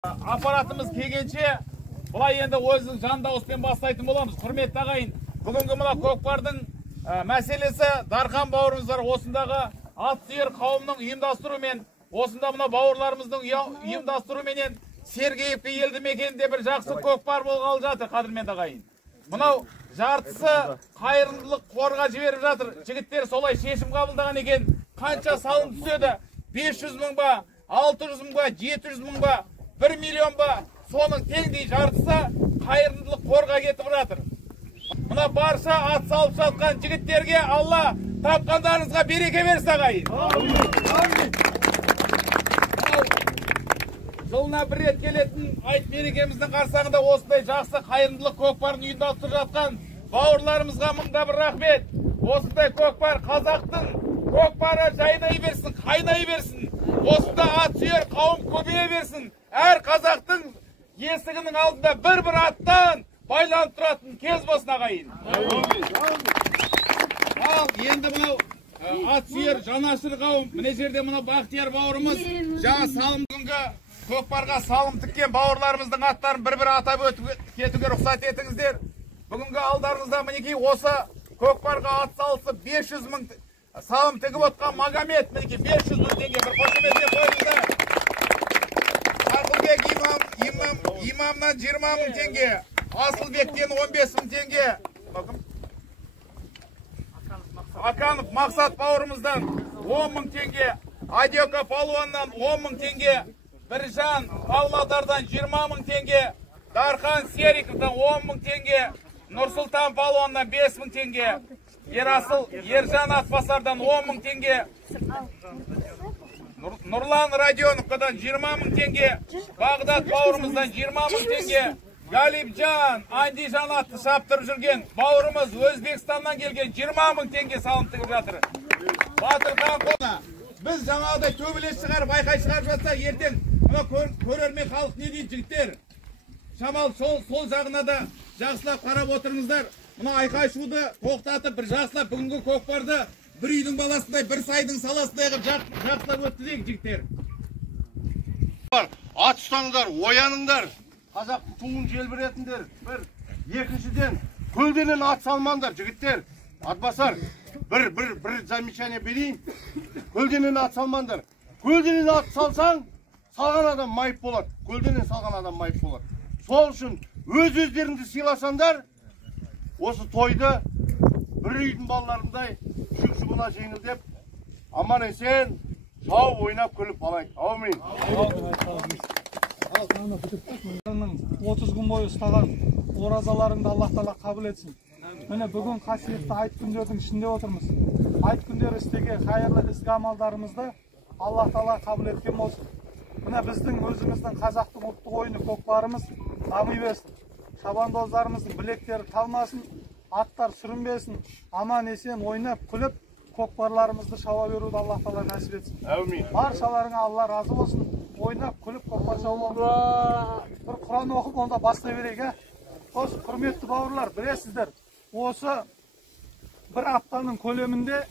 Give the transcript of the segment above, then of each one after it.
Аппаратымыз келгенше бұлай енді өзінің жан дауыспен бастайтын боламыз. Құрметті ағайын, бүгінгі мына көкпардың мәселесі Дархан бауырымыздар осындағы ат сүйер қауымның ұйымдастыруымен, осында мына бауырларымыздың ұйымдастыруменен Сергеевке елді мекенінде бір жақсы көкпар болғалы жатыр, қадірменді ағайын. Мынау жартысы қайырымдылық қорға жіберіп жатыр. Жігіттер солай шешім қабылдаған екен. Қанша салым түседі? 500 мың ба, 600 мың ба, 700 мың ба, 1 миллион ба, соның теңдей жартысы қайырымдылық қорға кетіп жатыр. Мына барша ат салып жатқан жігіттерге Алла тапқандарыңызға береке берсін ағайын. Жылына бір рет келетін айт мерекеміздің қарсаңында осындай жақсы қайырымдылық көкпарын ұйымдастырып жатқан бауырларымызға мыңда бір рахмет. Осындай көкпар қазақтың көкпары жайнай берсін, қайнай берсін. Осында ат сүйер қауым көбейе берсін. Әр қазақтың есігінің алдында бір-бір аттан байланып тұратын кез болсын ағайын. Ал енді мынау ат сүйер жанашыр қауым, міне жерде мынау Бақтияр бауырымыз жаңа салым күнгі көкпарға салым тіккен бауырларымыздың аттарын бір-бір атап кетуге рұқсат етіңіздер. Бүгінгі алдарыңызда мінекей осы көкпарға ат салысы 500 мың салым тігіп отқан Магомед, мінекей 500 мың теңге бір қошемет қойылды. Ақылбек имамнан 20 мың теңге, Асылбектен 15 мың теңге. Аканов Мақсат бауырымыздан 10 мың теңге, Адека Палуаннан 10 мың теңге, Біржан Павлодардан 20 мың теңге, Дархан Сериковдан 10 мың теңге, Нұрсұлтан Палуаннан 5 мың теңге, Ержан Атбасардан 10 мың теңге, Нұрлан Радионовкадан 20 мың теңге, Бағдат бауырымыздан 20 мың теңге, Галипжан, Андижан атты шаптырып жүрген бауырымыз Өзбекстаннан келген 20 мың теңге салым тігіп жатыр. Батырхан қона, біз жаңағыдай төбелес шығарып, айқай шығарып жатса, ертең көрермен халық не дейді жігіттер? Шамал сол жағына да жақсылап қарап отырыңыздар. Мына айқай шуды тоқтатып, бір жақсылап бүгінгі көкпарды бір үйдің баласындай, бір сайдың саласындай жақсылап өтті дейік жігіттер. Ат ұстаңдар, ояныңдар. Қазақтың туын желбіретіңдер. Бір, екіншіден, көлденен ат салмаңдар, жігіттер. Атбасар, бір замечание берейін. Көлденен ат салмаңдар. Көлденен ат салсаң, салған адам майып болады. Көлденен салған адам майып болады. Сол үшін өз-өздеріңді сыйласаңдар, осы тойды бір үйдің балаларындай жүк-жүгіна жеңілдеп, аман есен, шауып ойнап күліп алайық. Аумин. 30 күн бойы ұстаған оразаларыңды Аллах Тағала қабыл етсін. Міне бүгін қасиетті айт күндердің ішінде отырмыз. Айт күндері істеген қайырлы ізгі амалдарымызды Аллах Тағала қабыл еткен болсын. Міне біздің өзіміздің қазақтың ұлттық ойыны көкпарымыз дами берсін. Шабандоздарымыздың білектері талмасын, аттар сүрінбесін, аман есен ойнап күліп көкпарларымызды шауа беруді Аллах Тағала нәсіп етсін. Әумин. Баршаларыңа Алла разы болсын. Ойнап күліп көкпар шауа. Бір Құран оқып, онда бастай берейік. Осы құрметті бауырлар, білесіздер, осы бір аптаның көлемінде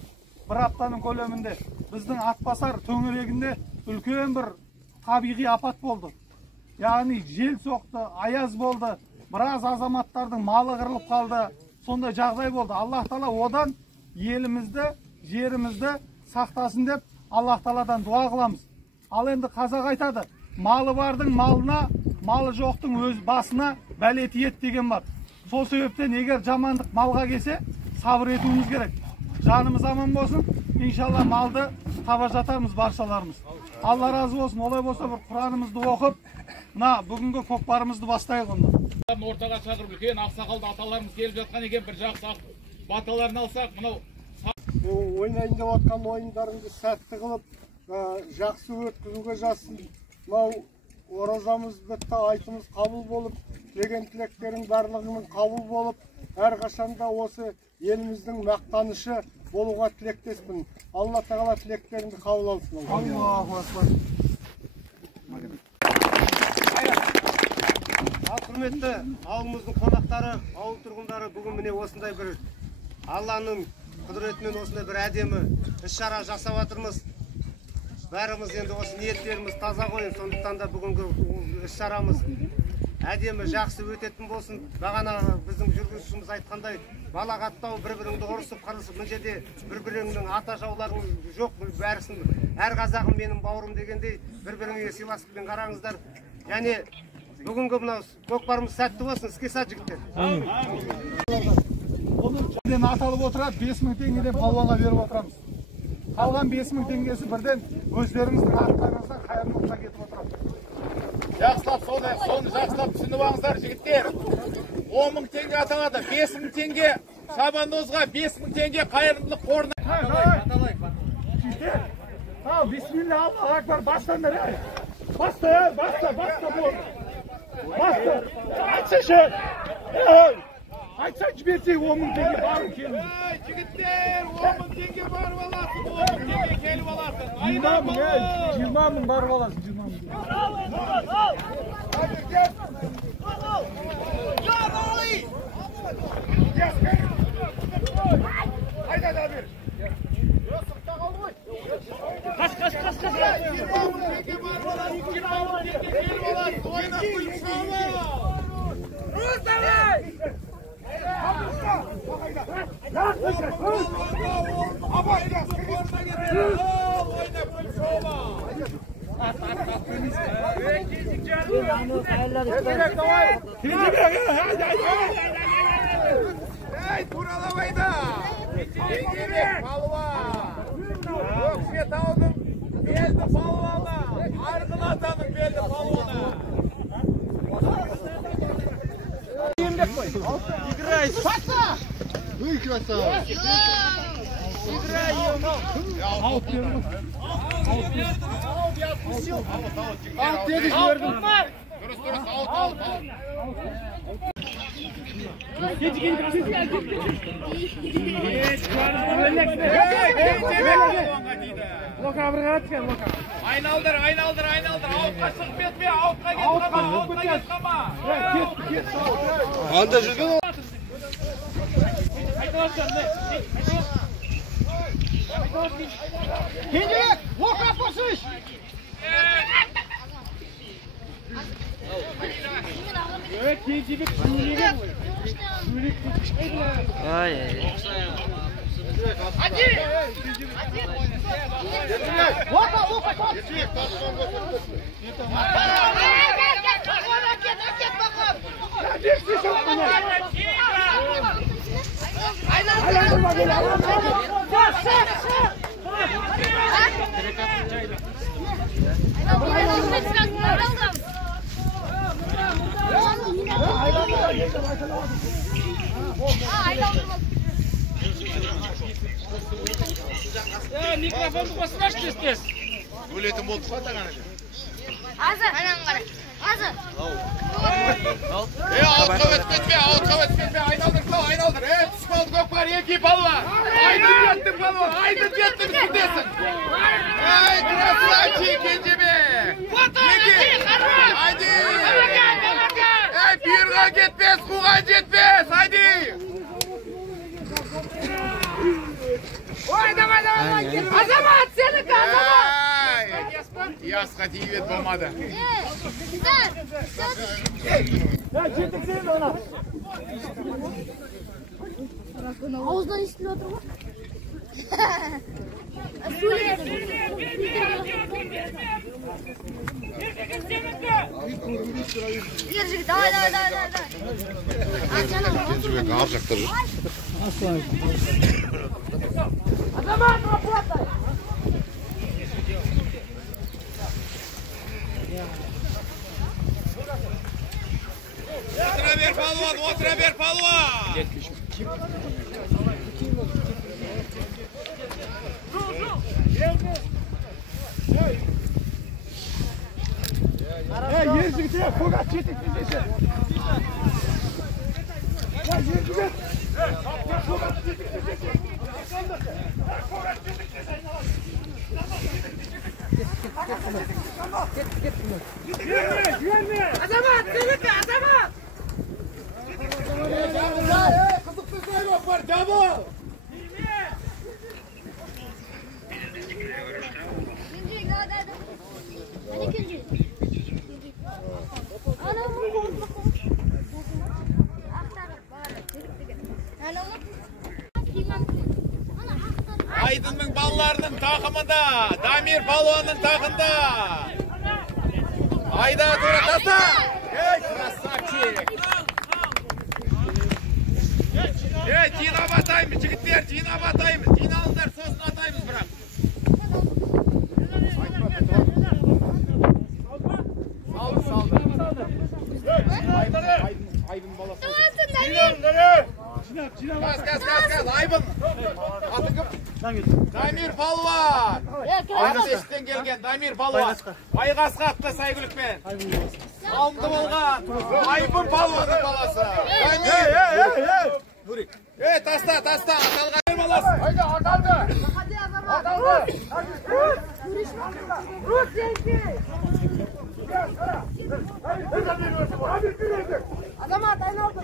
біздің Атбасар төңірегінде үлкен бір табиғи апат болды. Яғни жел соқты, аяз болды, біраз азаматтардың малы қырылып қалды, сондай жағдай болды. Аллах Тағала одан елімізді, жерімізді сақтасын деп Аллах Тағаладан дуа қыламыз. Ал енді қазақ айтады, малы бардың малына, малы жоқтың өз басына бәле тиеді деген бар. Сол себептен егер жамандық малға келсе, сабыр етуіміз керек. Жанымыз аман болсын, иншалла малды таба жатармыз баршаларымыз. Алла разы болсын. Олай болса бір Құранымызды оқып, мына бүгінгі көкпарымызды бастайық онда. Ортаға шақырып үлкен ақсақалды аталарымыз келіп жатқан екен, бір жақсы баталарын алсақ, мынау ойнайын деп отқан ойындарыңды сәтті қылып, жақсы өткізуге жазсын. Мынау оразамыз бітті, айтымыз қабыл болып, тілеген тілектерің барлығының қабыл болып, әрқашанда осы еліміздің мақтанышы болуға тілектеспін. Алла Тағала тілектеріңді қабыл алсын. Аллаху акбар. Құрметті ауылымыздың қонақтары, ауыл тұрғындары, бүгін міне осындай бір Алланың құдіретімен осындай бір әдемі іс-шара жасап жатырмыз. Bәріміз енді осы ниеттеріміз таза қойын, сондықтан да бүгінгі іс-шарамыз әдемі жақсы өтетін болсын. Бағана біздің жүргізушіміз айтқандай, балағаттау, бір-біріңді ұрысып қырылысып, мына жерде бір-біріңнің ата жауларың жоқ, бәрісін әр қазағым менің бауырым дегендей бір-біріңе сыйластықпен қараңыздар. Және бүгінгі мынау көкпарымыз сәтті болсын, іске сәт жігіттер. Бірден аталып отырады, 5000 теңгеден палуанға беріп отырамыз. Қалған 5000 теңгесі бірден өздеріңіздің арттарыңыздан қайырымдылыққа кетіп отырады. Жақсылап соны жақсылап түсініп алыңыздар жігіттер. 10.000 теңге аталады, 5.000 теңге шабандозға, 5.000 теңге қайырымдылық қорына. Ал, бисмилля, Аллах акбар, бастаңдар. Баста бол. Баста. Айтсашы. Айтсашы берсек 10.000 теңге барып келin. Жігіттер, 10.000 теңге барып аласың, 10.000 теңге келіп аласың. 20.000 барып аласың, 20.000. Hayda da bir. Kaç. 20.000 tenge var olan 20.000 tenge gelip alasın. Oyna koyup sağla. Rüzdeler! Ey buralamaydı. Yengelik palvan. Öksiyet aldım. Beldi palvana. Argılatanın beldi palvana. Играй! Паса! Выкраса! Играй! Alt dedik gördüm. Duruz, out. Aynaldır. Avukka çıkıp etme, avukka git kama. Anda жүрген ол. Kendine ok atmasın. Evet, kendine Hadi. Mikrofondu basın tez. Өлетін болды ма тағаны? Азыр, анан қара. Азыр. Ауытқа өтпетпе, айналдыр. Түсмалды көкпар, екі палуан. Айдын жеттің күндесің. Ай, красавчик, кенжеме. Айди. Пирға кетпес, қуған жетпес, айди. Ой, давай. Азамат, сенікі, Азамат. Ясқа тиіп ет болмады. Ауыздан естіліп отыр ғой. Сөйледі. Ержігіт, давай. Кенжебек ар жақта жүр. Азамат, работай. Отыра бер палуан. Ержігіте, көк ат жетік десеші. Ержігіт. Азамат, сенікі, Азамат. Қызықты сайрап бар, жабыл. Aydın'ın ballarının takımında, Damir Palvan'ın takımında. Ayda Turatasa. Krasavчик. Cina batayımız, çocuklar Cina batayımız. Cina alınlar, sosunu atayımız bırak. Saldı. Aydın balası. Gaz. Aydın. Atıkım. Damir Palvan. Arseş'ten gelgen Damir Palvan. Baygasqa atla saygılıkmen. Aldı bolgan. Aydın Palvan'ın balası. Damir. Tasta. Atalgan balası. Haydi ataldı. Rus yenki. Azamat aynı oldu.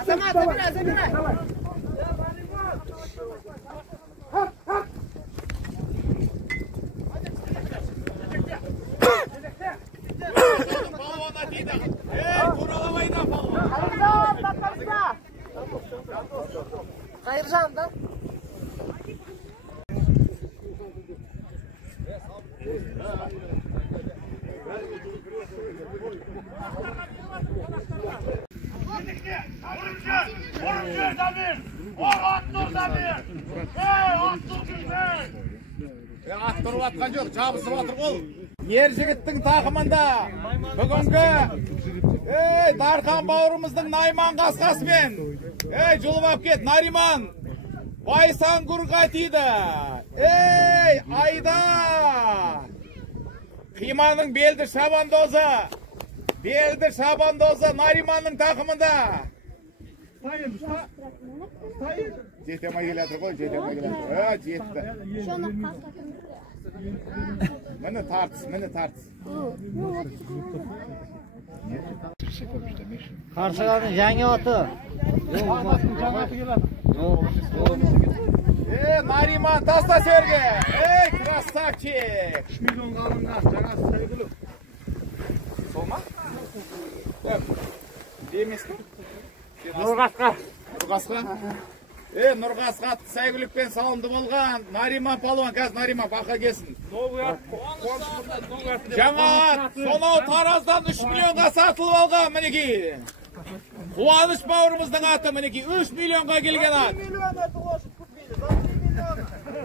Azamat. Palvan'a değil de. Kuralamayın da Palvan. Hayırcan da. At durup atkan yok, çabısıp atır ol. Yer jigittin takımında bugünkü Darkan baurumizdin Nayman Qasqasmen. Julubap ket Nariman. Baysan Gurgatiydi. Ayda. Qimanın beldi Şabandoza Narimanның takımında. Жетемай келатыр ғой, жетті. Міне тартыс. Qarşılarning yangi oti. Nariman tasta serge. Krasavчик. 3 milyon alıngan жаңа saygılık. Solma? Demesmi? Nurqasqa. Nurqasqa saygılıkpen salımdı bolgan. Nariman Palvan, kaz Nariman baqa gelsin. Жаңа сонау Тараздан 3 миллионға сатылып алған мінекей. Қуаныш бауырымыздың аты мінекей 3 миллионға келген ат.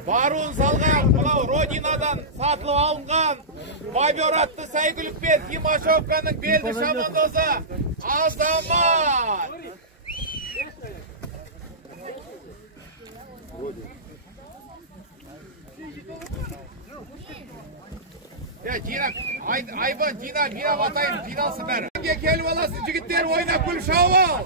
Баруын салған, мынау Родинадан сатылып алынған. Бобер атты сәйгүлікпен Тимошевканың белді шабандозы Азамат. Ayban, Dina, bira batayım, Dinası beri. Kelip alasın, jigitler oynap gül şav al.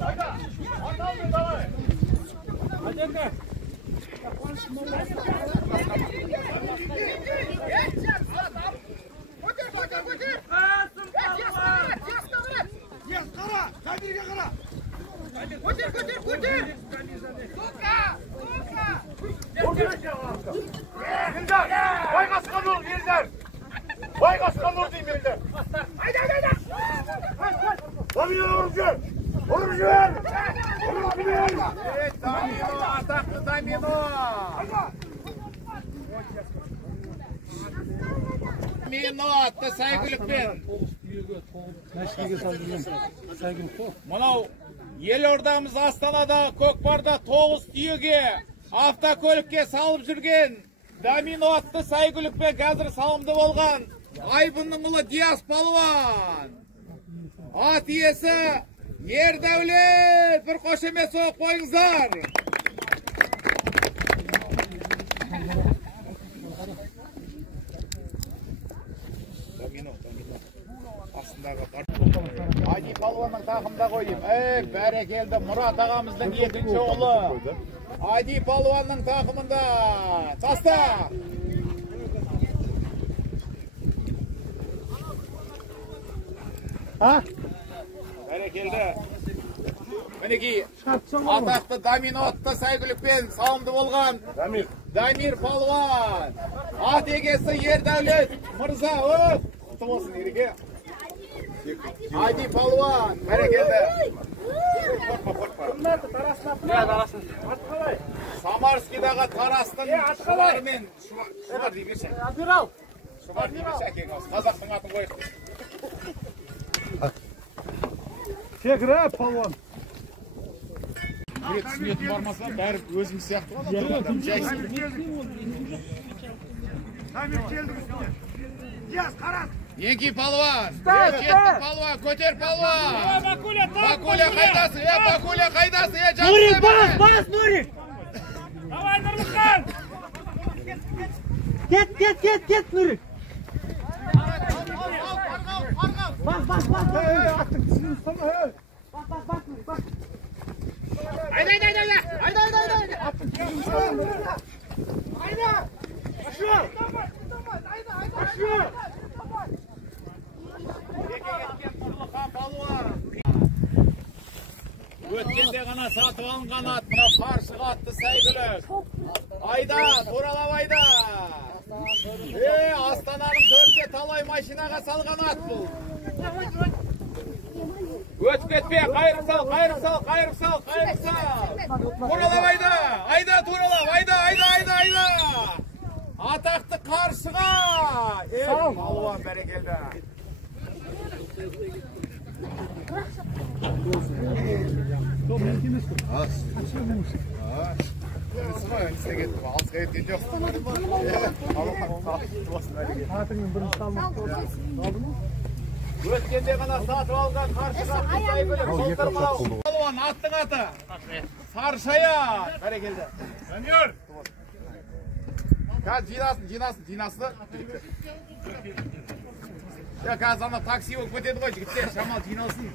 Baygasqa nur deyim elder. Hayda. Damino, ataklı Damino. Damino attı saygılıkpen. Mınau Елордамыз Астанада, Көкпарда 9 түйеге автокөлікке салып жүрген Дамино атты сайгүлікпен қазір салымды болған Айбынның ұлы Диас Палуан. Ат иесі Ердәулет, бір қошемет соғып қойыңыздар. Айди Палуанның тақымда қойдым. Бәрекелді Мұрат ағамыздың екінші ұлы. Айди Палуанның тақымында. Таста! Бәрекелді. Мінекей, атақты домино атты сәйгүлікпен салымды болған Дамир Палуан. Ат егесі Ердәулет Мырза. Құтты болсын ереке. Айди Палуан. Бәрекелді. Самарскийдағы Тарастың шұбарымен шұбар деймеші. Шұбар деймеші әкең осы. Қазақтың атын қойып. Кегірі Палуан. Көре түсінетін бармаса, бәрі өзіміз сияқты болады. Жайсың. Еңкей Палуан. Жетті Палуан. Көтер Палуан. Бакуля қайдасы? Бакуля қайдасы? Нурик, бас, Нурик! Давай, Нұрлыхан! Кет, Нурик! Бас! Аттың түсін ұстама, Бас! Айда! Аттың түсін ұстама. Өткенде ғана сатып алынған ат, мына қаршыға атты сәйгүлік. Айда, туралап айда. Астананың төрінде талай машинаға салған ат бұл. Өтіп кетпе, қайырып сал. Туралап айда. Айда, туралап, айда. Атақты қаршыға. Палуан бәрекелді. Өткенде ғана сатып алған қаршыға Палуан аттың аты Саршая. Бәрекелді. Қазір жинасын. Қазір ана такси болып кетеді ғой, жігіттер, шамал жиналсын.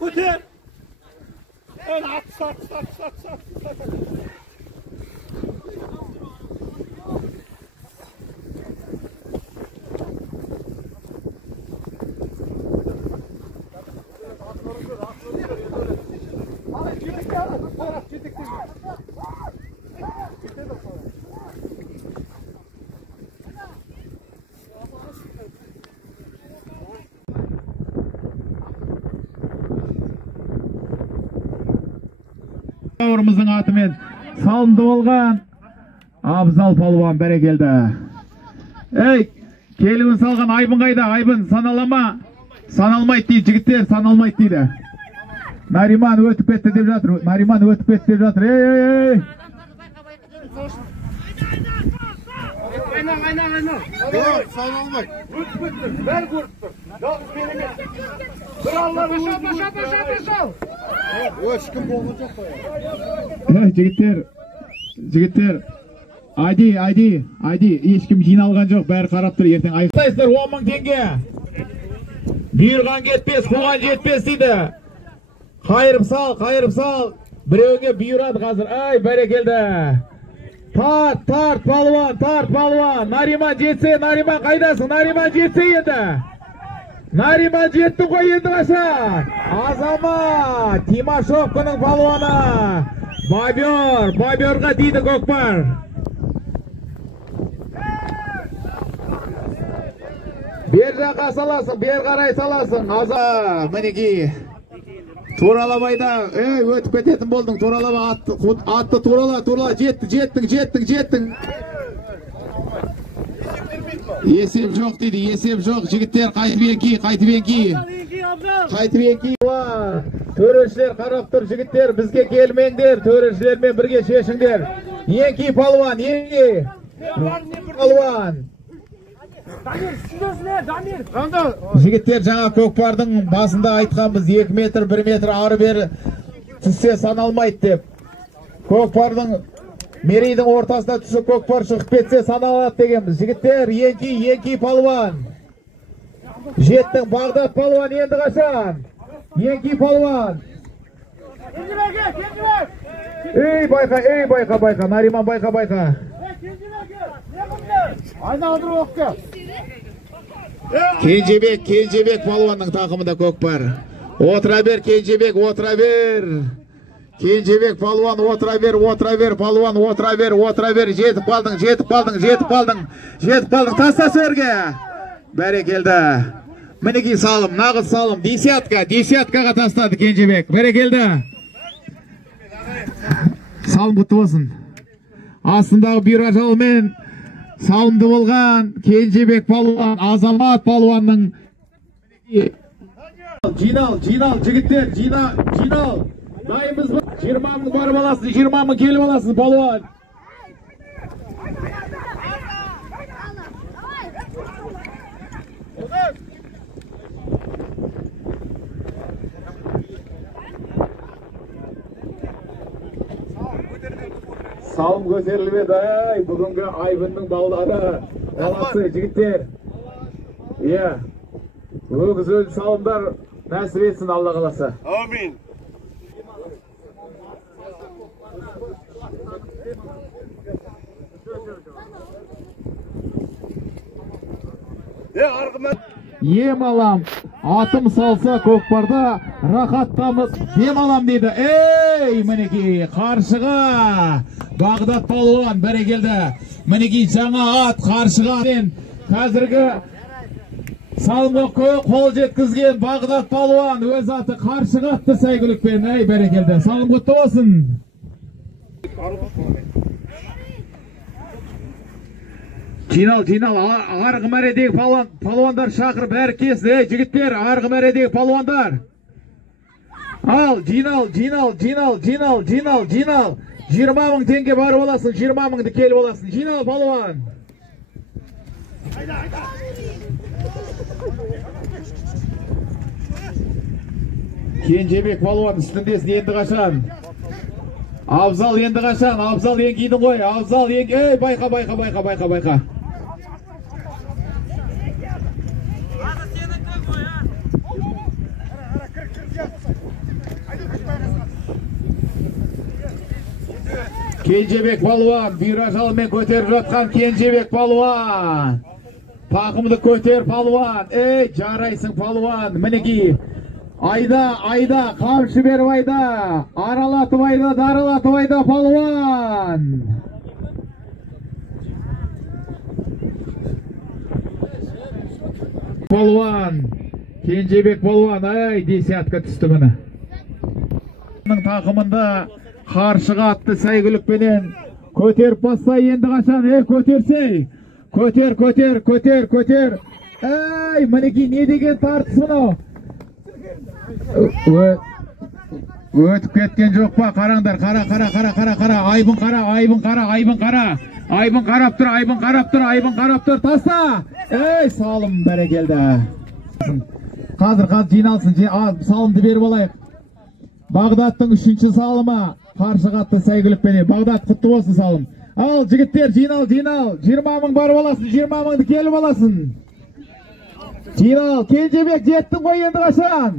Көтер! Ат, сат. Бауырымыздың атымен салымды болған Абзал Палуан бәрекелді. Келуін салған Айбын қайда? Айбын саналама? Саналмайды дейді, жігіттер, саналмайды дейді. Нариман өтіп кетті деп жатыр. Саналмайды. Бәр көріп тұр. Жалғыз береме. Бір Аллах Башал! Ешкім болған жоқ қой. Жігіттер, айди, ешкім жиналған жоқ, бәрі қарап тұр, ертең айықтайсыздар 10 мың теңге. Бұйырған кетпес, қуған жетпес дейді. Қайырып сал. Біреуге бұйырады қазір. Бәрекелді. Тарт Палуан. Нариман жетсе, Нариман қайдасың? Нариман жетсе енді. Нариман жетті ғой енді қаша. Азамат Тимашовканың палуаны. Боберға дейді көкпар. Бер жаққа саласың, бер қарай саласың. Мінекей. Туралабайда, өтіп кететін болдың. Туралаба атты турала. Жеттің. Есеп жоқ дейді, есеп жоқ. Жігіттер қайтып енки, қайтып енки. Қайтып енки. Төрешілер қарап тұр, жігіттер бізге келмеңдер, төрешілермен бірге шешіңдер. Енки палуан, енки. Палуан. Жігіттер жаңа көкпардың басында айтқанбыз 2 метр 1 метр ары бері түссе саналмайды деп. Көкпардың мерейдің ортасына түсіп көкпар шығып кетсе саналады дегенбіз. Жігіттер енки палуан. Жеттің Бағдат палуан енді қашан? Енки палуан. Ей байқа, Нариман байқа. Айналдырып оққа. Кенжебек палуанның тақымында көкпар. Отыра бер Кенжебек, отыра бер. Кенжебек палуан, отыра бер, палуан, отыра бер. Жетіп қалдың. Таста сөрге. Бәрекелді. Мінеки салым, нағыз салым. Десяткаға тастады Кенжебек. Бәрекелді. Салым құтты болсын. Астындағы бұйра жалмен салымды болған Кенжебек палуан, Азамат палуанның. Жинал, жігіттер, жинал. Дайымыз бар. 20 мың барып аласың, 20 мың келіп аласың, палуан. Салым көтеріліп еді, бүгінгі Айбынның балдары. Аласы, жігіттер. Өгіз салымдар нәсіп етсін, Алла қаласа. Амин. Ем алам, атым салса көкпарда, рахаттамыз дем алам дейді. Ей, мінеки, қаршыға, Бағдат палуан, бәрекелді. Мінеки, жаңа ат, қаршыға. Қазіргі салымға қол жеткізген Бағдат палуан, өз аты қаршыға атты сәйгүлікпен. Ей, бәрекелді, салым құтты болсын. Жинал, арғы мәредегі палуандар шақыр, бәрі кесін. Ей, жігіттер, арғы мәредегі палуандар. Ал, жинал. 20 мың теңге барып оласын, 20 мыңды келіп оласын. Жинал, палуан. Кенжебек палуан үстіндесін енді қашан? Абзал енді қашан? Абзал еңгейдің ғой. Ей, байқа. Кенжебек палуан, бұйра жалмен көтеріп жатқан Кенжебек палуан. Тақымды көтер палуан. Ей, жарайсың палуан. Мінеки, айда, қамшы беріп айда. Аралатып айда, дарылатып айда палуан. Палуан, Кенжебек палуан. Ай, десятка түсті міні. Тақымында қаршыға атты сәйгүлікпенен көтеріп басса енді қашан? Ей, көтерсей. Көтер. Ей, мінеки, не деген тартыс мұнау? Өтіп кеткен жоқ па? Қараңдар, қара. Айбын қарап тұр. Таста. Ей, салым бәрекелді. Қазір жиналсын, салымды беріп алайық. Бағдаттың 3-ші салымы қаршыға атты сәйгүлікпенен. Бағдат, құтты болсын салым. Ал, жігіттер, жинал. 20 мың барып аласын, 20 мыңды келіп аласын. Жинал, Кенжебек жеттің ғой енді қашан?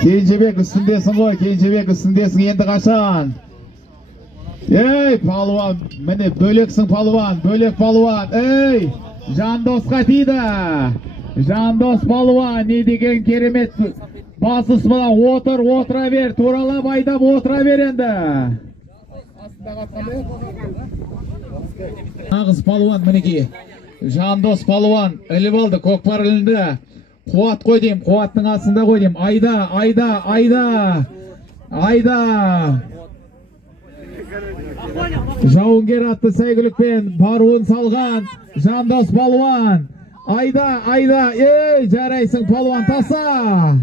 Кенжебек үстіндесің ғой, енді қашан? Ей, палуан, міне бөлексің палуан, бөлек палуан. Ей, Жандосқа тиді. Жандос палуан, не деген керемет басыс мұна. Отыра бер, туралап айдап отыра бер енді. Нағыз палуан мінеки. Жандос палуан іліп алды, көкпар ілінді. Қуат қой дейм, қуаттың астында қой дейм. Айда. Жауынгер атты сәйгүлікпен баруын салған Жандос палуан. Айда, ей, жарайсың палуан, таса.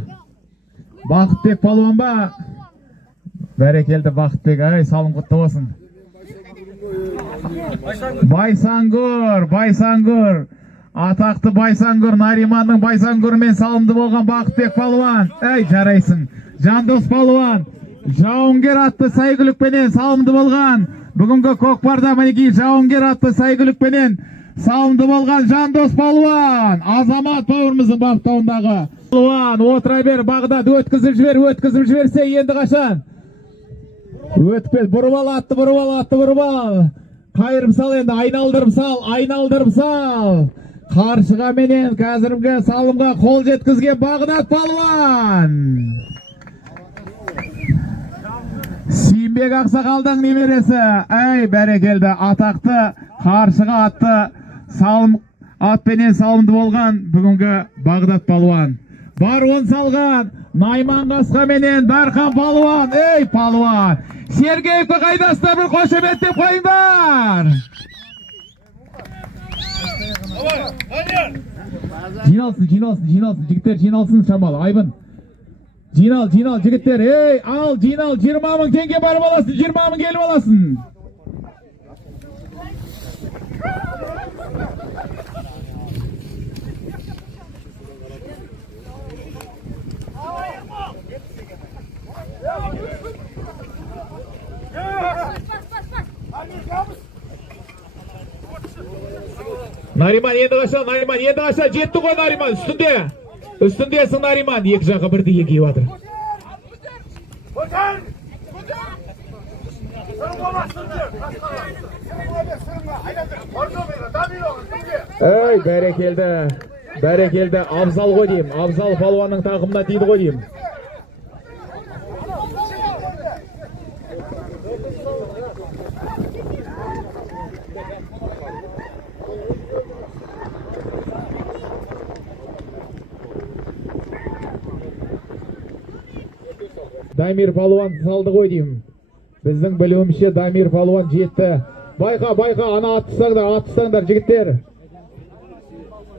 Бақытбек палуан ба? Бәрекелді Бақытбек, ай, салым құтты болсын. Байсаңгүр. Атақты Байсаңгүр, Нариманның Байсаңгүрмен салымды болған Бақытбек палуан. Ей, жарайсың. Жандос палуан. Жауынгер атты сәйгүлікпенен салымды болған. Бүгінгі көкпарда мінекей жауынгер атты сәйгүлікпенен салымды болған Жандос палуан. Азамат бауырымыздың баптауындағы. Палуан, отыра бер, Бағдат, өткізіп жіберсе енді қашан? Өтпес, бұрып ал. Қайырым сал енді, айналдырып сал. Қаршыға менен қазіргі салымға қол жеткізген Бағдат палуан. Симбек Ақсақалдың немересі. Әй, бәрекелді, атақты Қаршыға атты атпенен салымды болған бүгінгі Бағдат палуан. Баруын салған Найман Қасқа менен Дархан палуан. Ей, палуан, Сергеевті қайдасына бір қошеметтеп қойыңдар. Жиналсын, жігіттер жиналсын, Шамал, Айбын. Жинал, жігіттер, ей, ал, жинал, 20 мың теңге барып аласың, 20 мың келіп аласың. Нариман енді қаша, жетті ғой Нариман, үстіндесің Нариман, екі жаққа бірді екі батыр. Ей, бәрекелді, Абзал ғой дейм, Абзал палуанның тақымына тиді ғой дейм. Дамир палуан салды ғой дейм. Біздің білуімше Дамир палуан жетті. Байқа, ана аттыстаңдар, жігіттер.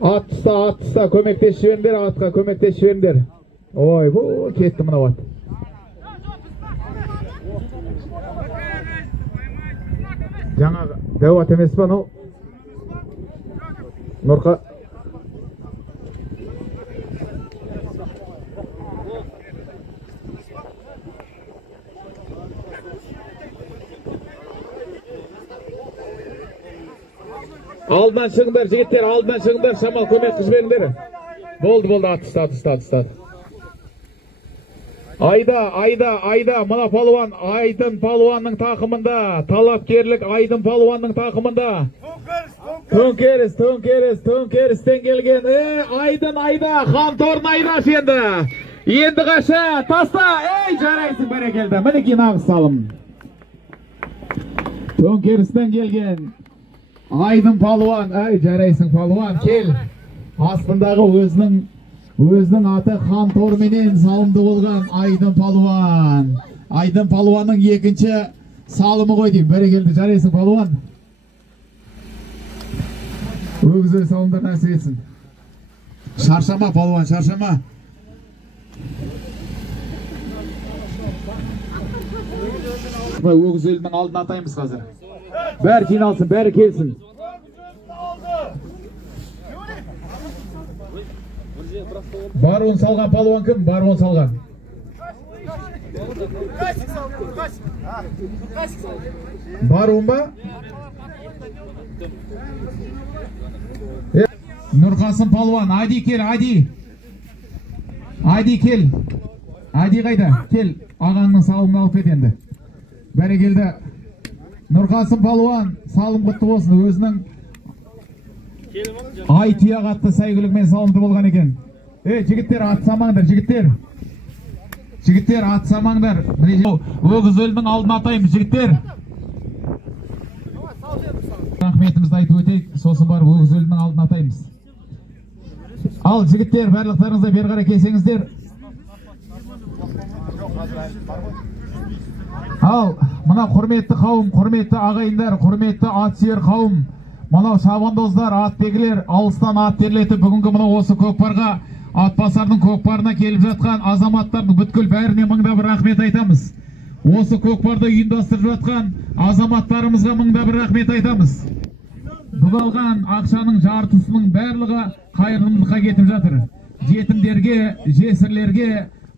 Атыста, көмектес жіберіңдер, атқа көмектес жіберіңдер. Ой, бұл кетті мына бат. Жаңа дәуат емес па, ну? Нұрқа. Алдынан шығыңдар, жігіттер, Шамал, көмек жіберіңдер. Болды, атысты. Айда, мына палуан, Айдын палуанның тақымында, талапкерлік Айдын палуанның тақымында. Төңкерістен келген, Айда, Ханторын Айдаш енді қаша, таста, жарайсың, бәрекелді, мінекей нағыз салым. Төңкерістен келген Айдын палуан, жарайсың палуан, кел. Астындағы өзінің аты Ханторменен салымды болған Айдын палуан. Айдын палуанның екінші салымы ғой дейм, бәрекелді, жарайсың палуан. Өгізөл салымдар нәсіп етсін. Шаршама палуан, шаршама. Өгізөлдің алдын атаймыз қазір. Бәрі жиналсын, бәрі келсін. Баруын салған палуан кім? Баруын салған. Баруын ба? Нұрқасын палуан, Айди кел, Айди кел. Айди қайда? Кел, ағаңның салымын алып кетенді. Бәрі келді. Нұрқасын палуан, салым құтты болсын, өзінің ай тұяқ атты сәйгүлігімен салымды болған екен. Жігіттер, атсамаңдар, жігіттер, атсамаңдар. Өгіз өлдің алдын атаймыз, жігіттер. Рахметімізді айтып өтейік, сосын барып өгіз өлдің алдын атаймыз. Ал, жігіттер, барлықтарыңызда бер қара келсеңіздер. Ал, мына құрметті қауым, құрметті ағайындар, құрметті ат сүйер қауым, мынау шабандоздар, атбегілер, алыстан ат терлетіп бүгінгі мына осы көкпарға, Атбасардың көкпарына келіп жатқан азаматтардың бүткіл бәріне мыңда бір рахмет айтамыз. Осы көкпарды ұйымдастырып жатқан азаматтарымызға мыңда бір рахмет айтамыз. Бұғалған ақшаның жартысының барлығы қайырымдылыққа кетіп жатыр. Жетімдерге, жесірлерге,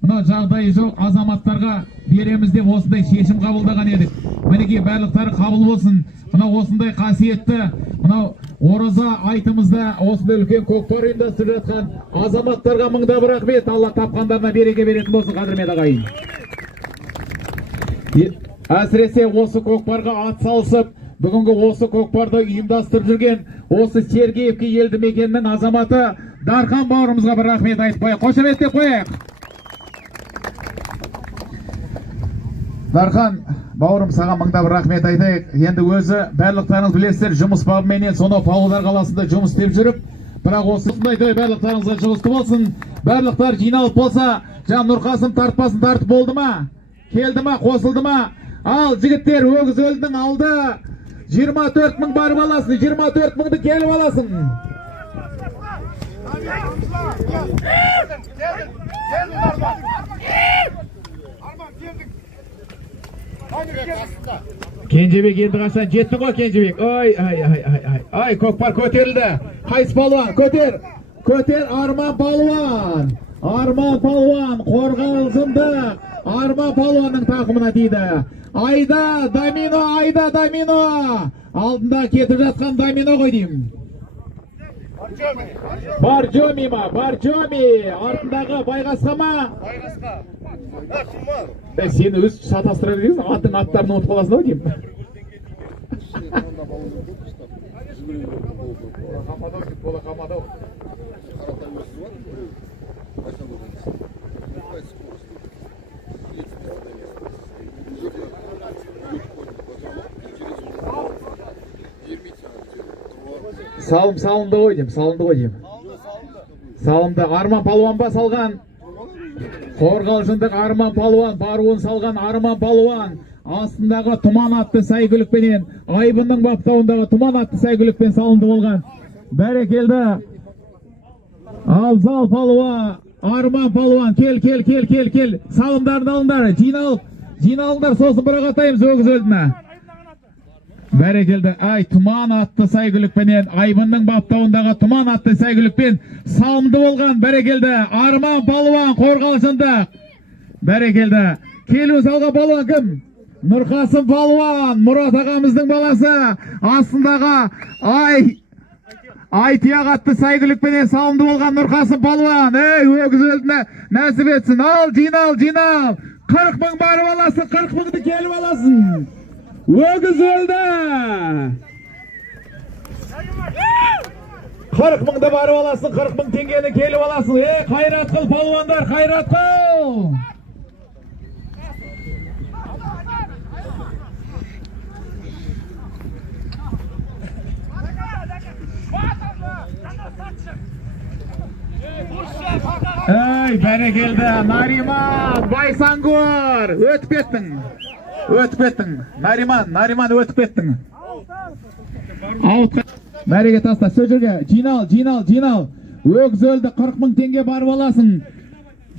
мына жағдайы жоқ азаматтарға береміз деп осындай шешім қабылдаған едік. Мінекей барлықтары қабыл болсын. Мына осындай қасиетті, мына ораза айтымызда осындай үлкен көкпар ұйымдастырып жатқан азаматтарға мыңда бір рахмет. Алла тапқандарына береке беретін болсын, қадірмен ағайын. Әсіресе осы көкпарға ат салысып, бүгінгі осы көкпарды ұйымдастырып жүрген осы Сергеевке елді мекенінің азаматы Дархан бауырымызға бір рахмет айтып қояйық. Қошеметтеп қояйық. Дархан бауырым, саған мыңда бір рахмет айтайық. Енді өзі барлықтарыңыз білесіздер, жұмыс бабыменен сонау Павлодар қаласында жұмыс істеп жүріп, бірақ осындай той барлықтарыңызға жұғысты болсын. Барлықтар жиналып болса, жан Нұрқасым тартпасын тартып болды ма? Келді ма, қосылды ма? Ал жігіттер, өгіз өлдің алды. 24 мың барып аласың, 24 мыңды келіп аласың. Кенжебек енді қашан жетті ғой Кенжебек. Ай, көкпар көтерілді. Қайсы палуан, көтер Арман палуан. Арман палуан, Қорғалжындық. Арман палуанның тақымына тиді. Айда домино. Алдында кетіп жатқан домино ғой деймін. Баржоми ма? Артындағы Байғасқа ма? Сен өз шатастыра бересің, аттарын ұмытып қаласың ау деймін. Салымды ғой деймін. Салымды Арман палуан ба салған? Қорғалжындық Арман палуан, баруын салған Арман палуан. Астындағы Тұман атты сәйгүлікпенен, Айбынның баптауындағы Тұман атты сәйгүлікпен салынды болған. Бәрекелді. Абзал палуан, Арман палуан, кел. Салымдарын алыңдар, жиналыңдар, сосын бұрақ атаймыз өгіз өлдіні. Бәрекелді. Тұман атты сәйгүлікпенен, Айбынның баптауындағы Тұман атты сәйгүлікпен салымды болған. Бәрекелді. Арман палуан, Қорғалжындық. Бәрекелді. Келу салға палуан кім? Нұрқасым палуан, Мұрат ағамыздың баласы. Астындағы Айтияқ атты сәйгүлікпенен салымды болған Нұрқасым палуан. Өгіз өлдіні нәсіп етсін. Ал, жинал. 40 мың барып аласың, 40 мыңды келіп аласың. Өгіз өлді. 40 мыңды барып аласың, 40 мың теңгені келіп аласың. Қайрат қыл палуандар, қайрат қыл. Бәрекелді. Нариман, Байсангор, өтіп кеттің. Нариман өтіп кеттің. Мәреге таста, сөжірге. Жинал. Өгіз өлді, 40 мың теңге барып аласың.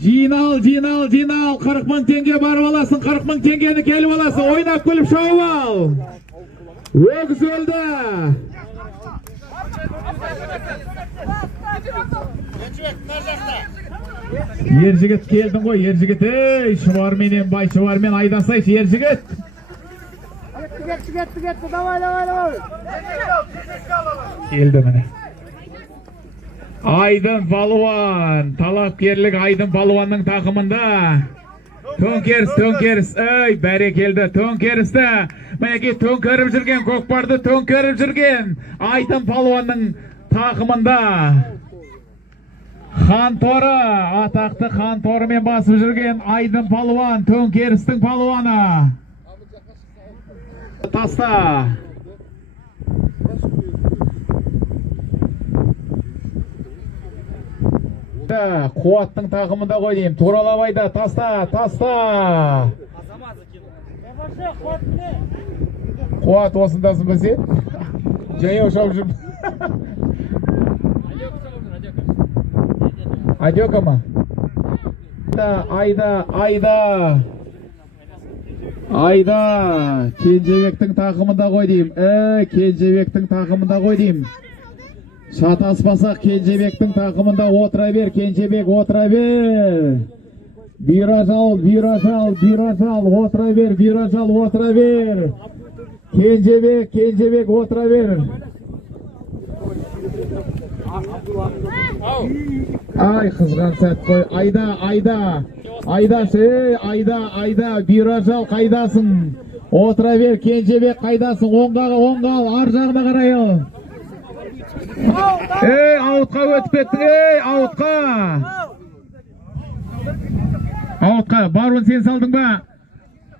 Жинал. 40 мың теңге барып аласың. 40 мың теңгені келіп аласың. Ойнап күліп шауып ал. Өгіз өлді. Ержігіт келдің ғой, ержігіт. Шұбарменен, бай шұбармен айдасайшы, ержігіт. Кетті, давай. Келді міне. Айдын палуан, талапкерлік Айдын палуанның тақымында. Төңкеріс. Бәрекелді, төңкерісті. Мінеке төңкеріп жүрген, көкпарды төңкеріп жүрген Айдын палуанның тақымында. Хан-торы, атақты хан-торымен басып жүрген Айдын палуан, төңкерістің палуаны. Таста. Қуаттың тақымында ғой деймін. Туралабайда таста. Қуат осындасың ба сен? Жаяу шауып жүрмін. Адёка ма? Айда, Кенжебектің тақымында ғой дейм. Кенжебектің тақымында ғой дейм. Шатаспасақ Кенжебектің тақымында отыра бер, Кенжебек отыра бер. Биражал, отыра бер, Биражал отыра бер. Кенжебек отыра бер. Ай, қызған сәт қой. Айда, Биражал қайдасың? Отыра бер, Кенжебек қайдасың? Оңға ал, ар жағына қарай ал. Аутқа өтіп кеттің, аутқа. Баруын сен салдың ба?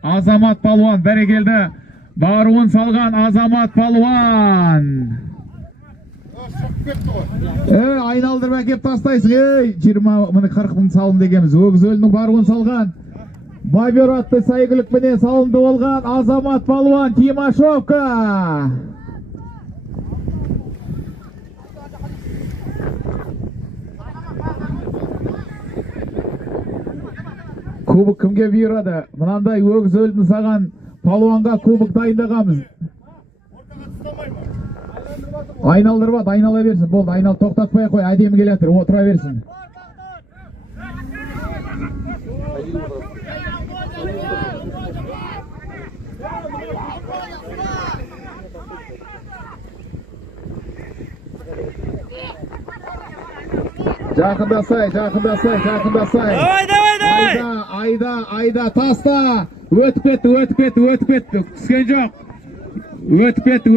Азамат Палуан, бәрекелді. Баруын салған Азамат Палуан. Айналдырып әкеп тастайсың, 20 мені 40 мың салым дегеніміз. Өгіз өлінің баруын салған. Бобер атты сәйгілікпенен салынды болған Азамат Палуан, Тимашовка. Кубок кімге бұйырады? Мынандай өгіз өлдің саған Палуанға кубок дайындағамыз. Айналдырып, айнала берсін. Болды, айнал тоқтатпай қой, әдемі келетір, отыра берсін. Жақындасай. Айда, таста. Өтіп кетті. Түскен жоқ. Өтіп кетті,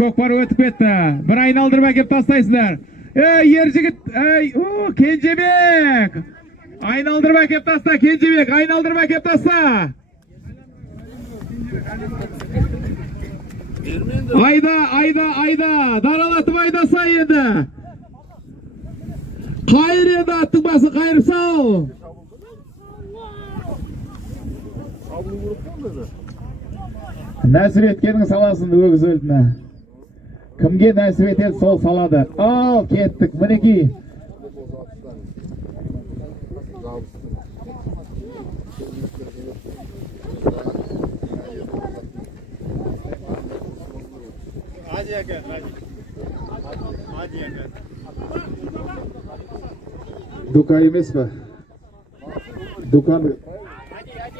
көкпар өтіп кетті. Бір айналдырып әкеп тастайсыңдар. Ер жігіт, Кенжебек. Айналдырып әкеп таста, Кенжебек, айналдырып әкеп таста. Айда, даралатып айдаса енді. Қайыр енді аттың басы, қайыр сал. Нәсіп еткенің саласын өгіз өлдіні. Кімге нәсіп етеді, сол салады. Ал, кеттік, мінеки. Дука емес па? Дуканы.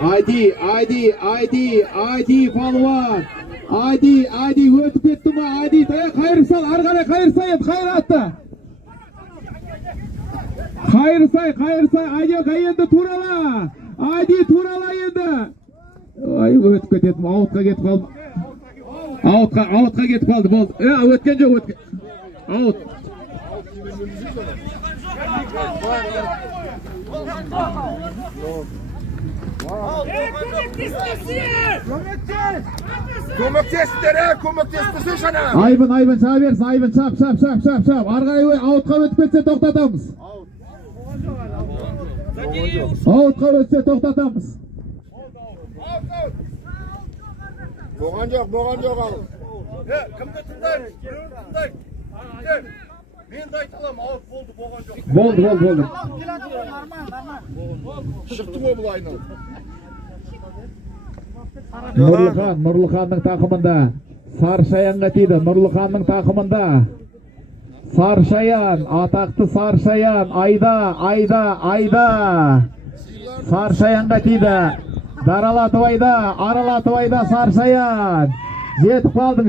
Айди, Палуан. Айди, өтіп кетті ма? Айди, қайыр сал, арғарай қайыр сай еді, қайыр атты. Қайыр сай, Айди, енді турала. Айди, турала енді. Ай, өтіп кететін, аутқа кетіп қалды. Аутқа кетіп қалды, болды. Өткен жоқ, өткен. Аут. Көмектесті шана. Айбын, шаба берсін, Айбын, шап. Арғай аутқа өтіп кетсе тоқтатамыз. Аутқа өтсе тоқтатамыз. Боған жоқ ал. Кімді тыңдаймыз? Мен де айталам, ауыт болды, боған жоқ. Болды. Шықты ғой бұл айнал. Нұрлыханның тақымында. Саршаянға тиді, Нұрлыханның тақымында. Саршаян, атақты Саршаян. Айда. Саршаянға тиді. Даралатып айда, Саршаян. Жетіп қалдың.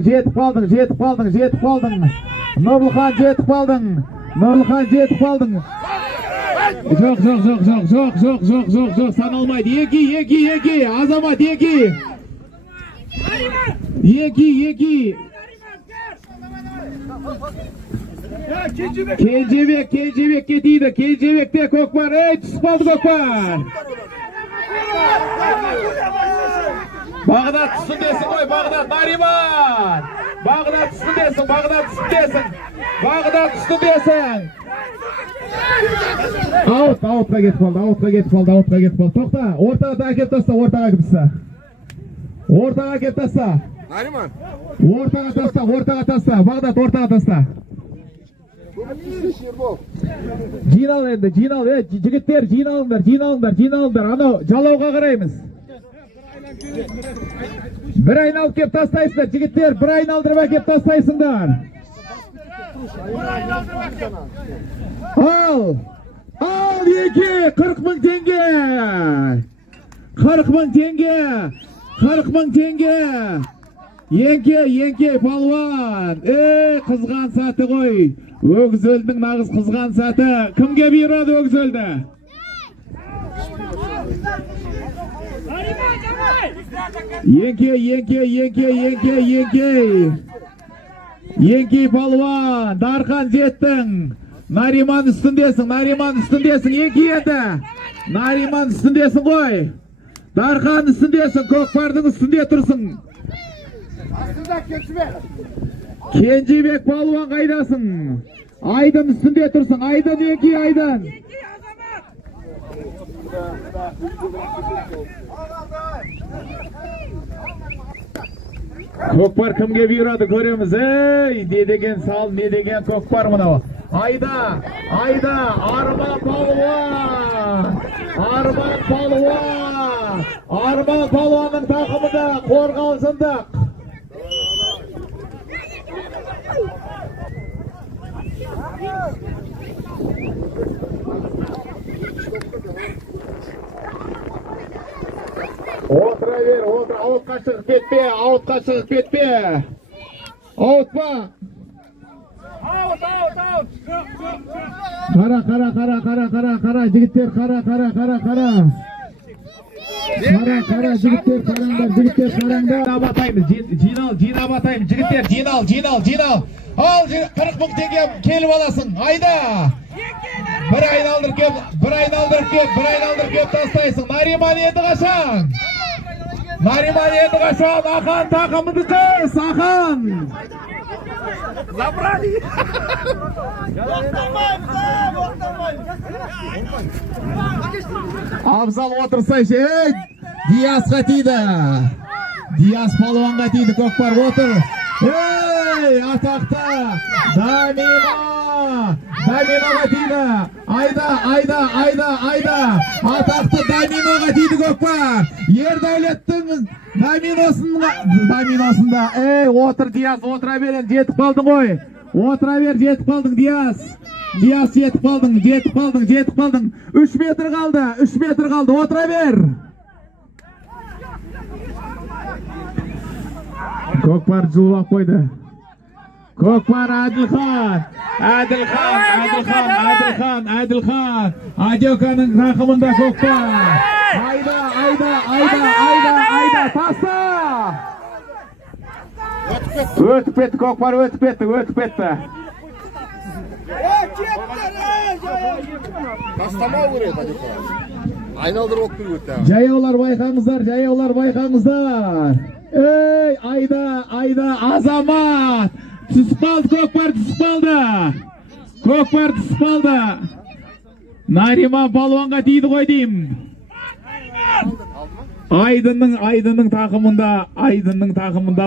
Нұрлыхан жетіп қалдың. Жоқ, саналмайды. Екі, Азамат, екі. Кенжебек кетейді, Кенжебекте көкпар, түсіп қалды көкпар. Бағдат түсін десің ғой, Бағдат Нариман. Бағдат түсін десің. Аутқа кетіп қалды. Тоқта, ортаға әкеп таста, Ортаға кеп таста. Нариман. Ортаға таста. Бағдат ортаға таста. Жинал енді, жинал. Жігіттер, жиналыңдар. Анау жалауға қараймыз. Bir айналып кеп тастайсыңдар, жігіттер, bir айналдырып әкеп тастайсыңдар. Al 2, 40.000 tenge. 40.000 tenge. 40.000 tenge. Yenke palvan. Қызған саты ғой. Өгізөлдің нағыз қызған саты. Кімге бұйырады өгізөлді? Yenke palvan. Darхан жеттің. Нариман үстіндесің. Yenke еді. Нариман үстіндесің ғой. Дархан үстіндесің. Көкпардың үстінде тұрсың. Кенжебек палуан қайдасың? Айдын үстінде тұрсың. Айдын, Yenke, Айдын. Көкпар кімге бұйырады көреміз. Не деген сал, не деген көкпар мынау. Айда, Арман палуанның тақымында қорғалжындық. Отыра бер, аутқа шығып кетпе. Аутпа. Қара, жігіттер, қара. Жігіттер, қараңдар. Жинап атаймыз, жігіттер, жинал. Ал, 40.000 теңге келіп аласың, айда. Bir айналдырып кеп тастайсың. Нариман енді қашан? Ақан тақымындықыз, Ақан. Забрали. Абзал отырсайшы, Диасқа тиді. Диас палуанға тиді, көкпар отыр. Атақты Даминоға тиді. Айда. Атақты Даминоға тиді көкпар. Ердәулеттің Даминосында. Отыр Диас, отыра берін, жетіп қалдың ғой. Жетіп қалдың Диас, жетіп қалдың. 3 метр қалды, отыра бер. Көкпар жұлып қойды. Көкпар Әділхан. Адеканың тақымында көкпар. Айда, таста. Өтіп кетті, көкпар өтіп кетті. Тастамау керек, Адекан. Айналдырып оқып өтті. Жаяулар байқаңыздар. Айда, Азамат. Түсіп қалды, көкпар түсіп қалды. Нариман палуанға тиді ғой деймін. Айдынның тақымында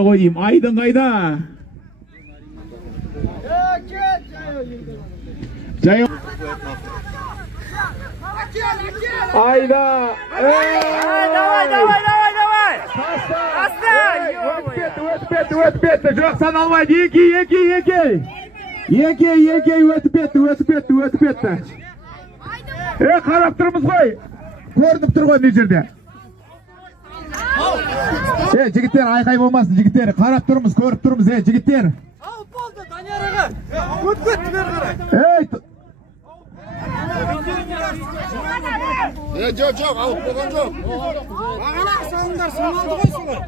ғой деймін. Айдын қайда? Айда. Өтіп кетті. Жоқ, саналмайды. Екі. Өтіп кетті. Қарап тұрмыз ғой. Көрініп тұр ғой не жерде. Жігіттер, айқай болмасын, жігіттер. Қарап тұрмыз, көріп тұрмыз, жігіттер. Ал болды, Данияр аға. Өтпетті бер қарай. Жоқ, алып болған жоқ. Бағана ақсаңдар саналды ғой солар.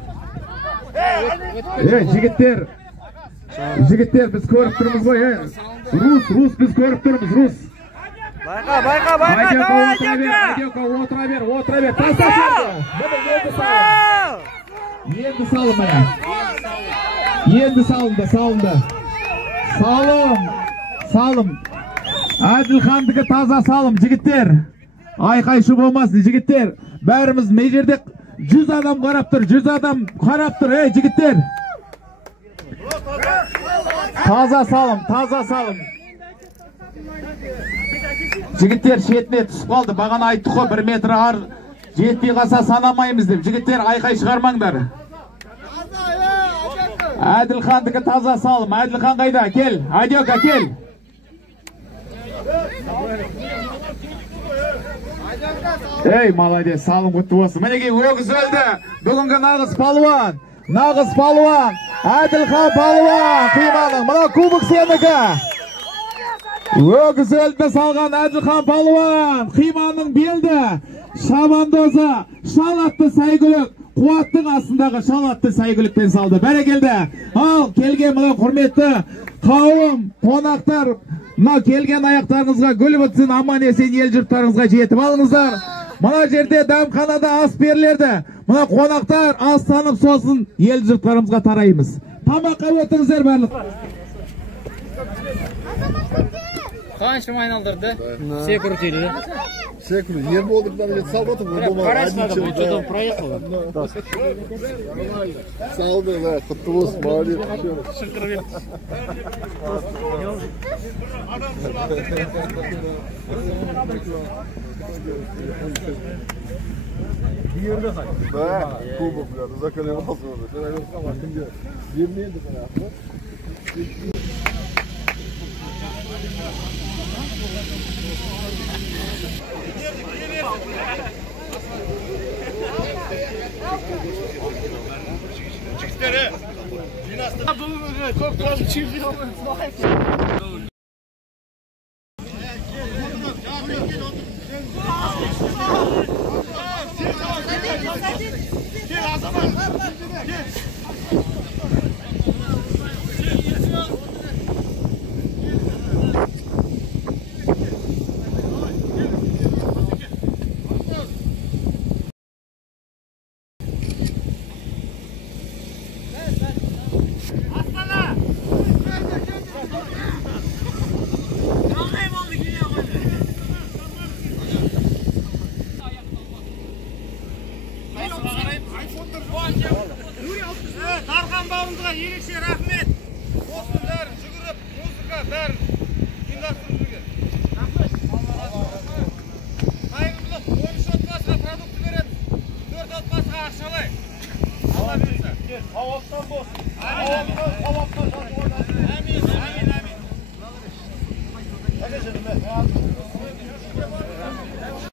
Жігіттер, біз көріп тұрмыз ғой. Рус, біз көріп тұрмыз, Рус. Байқа. Отыра бер. Таста енді салым мына. Енді салынды. Салым. Әділхандығы таза салым, жігіттер. Айқай шу болмасын, жігіттер. Бәріміз мей жерде 100 adam qarab tur, 100 adam qarab tur, ey jigitler. Taza salım, taza salım. Jigitler şetine түсіп қалды. Бағана айттық қой 1 метр ар жетпей қалса санамаймыз деп. Жігіттер айқай шығармаңдар. Әділхандікі таза салым. Әділхан қайда? Кел. Айдёка кел. Ей, молодец, салым құтты болсын. Мінеке өгіз өлді. Бүгінгі нағыз палуан. Нағыз палуан. Әділхан палуан. Қиманың. Мына кубок сенікі. Өгіз өлді салған Әділхан палуан. Қиманың белді. Шабандозы. Шалатты сайгүлік. Қуаттың астындағы шалатты сайгүлікпен салды. Бәрекелді. Ал, келген мұны құрметті қауым, қонақтар. Мына келген аяқтарыңызға гүл бітсін, аман есен ел жұрттарыңызға жетіп алыңыздар. Мына жерде дәмханада ас беріледі. Мына қонақтар ас санып сосын ел жұрттарымызға тараймыз. Тамаққа өтіңіздер барлық. Қаншым айналдырды? Секіру телі. Секіру, ем болдықтан ет салды отыр. Қарашылады, проехал. Салды, да, құтты болсын, молодец. Да, кубок, закалевался уже. Вернее, Дархан бауырымызға ерекше рахмет. Осының бәрін жүгіріп, музыка бәрін ұйымдастырып жүрген. Рахмет. Қайырымдылық 13 отбасыға продукты береміз. 4 отбасыға ақшалай. Алла берсін. Сауаптан болсын. Сауаптан. Әмин, әмин, әмин.